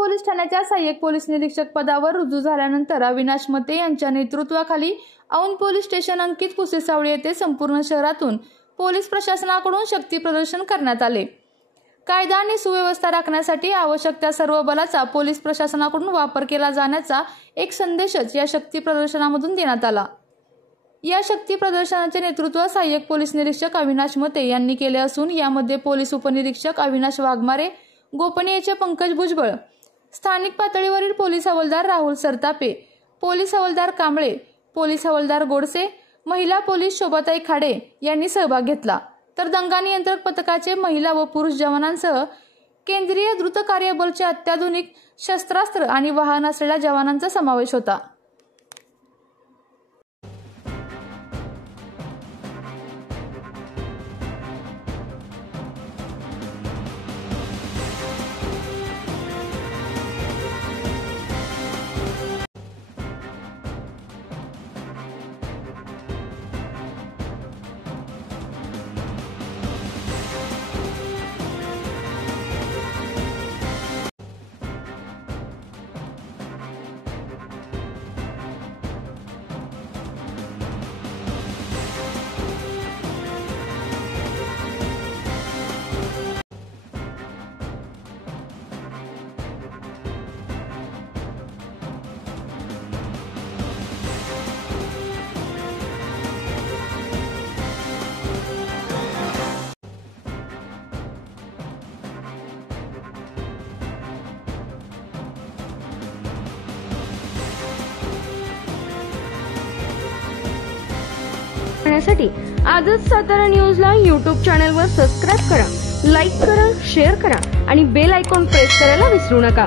Police ठाण्याच्या सहाय्यक police निरीक्षक पदावर रुजू झाल्यानंतर अविनाश मते यांच्या नेतृत्वाखाली औंध पोलीस स्टेशन अंकित पुसेसावळी येथे संपूर्ण शहरातून पोलीस प्रशासनाकडून शक्ती प्रदर्शन करण्यात आले। कायदा आणि सुव्यवस्था राखण्यासाठी आवश्यक त्या सर्व बलाचा पोलीस प्रशासनाकडून वापर केला जाण्याचा एक संदेशच या शक्ती प्रदर्शनामधून देण्यात आला। या शक्ती प्रदर्शनाचे नेतृत्व सहाय्यक पोलीस निरीक्षक अविनाश मते यांनी केले असून यामध्ये पोलीस उपनिरीक्षक अविनाश वाघमारे, गोपनीयचे पंकज भुजबळ, स्थानिक पातळीवरील पोलीस हवालदार राहुल सरतापे, पोलीस हवालदार कांबळे, पोलीस हवालदार गोडसे, महिला पोलीस शोभाताई खाडे यांनी सहभाग घेतला। तर दंगा नियंत्रक पथकाचे महिला व पुरुष जवानांसह केंद्रीय द्रुत कार्यबलचे अत्याधुनिक शस्त्रास्त्र आणि वाहन असलेल्या जवानांचा समावेश होता। आजच सातारा न्यूजला YouTube चॅनलवर सबस्क्राइब करा, लाईक करा, शेअर करा आणि बेल आयकॉन प्रेस करायला विसरू नका।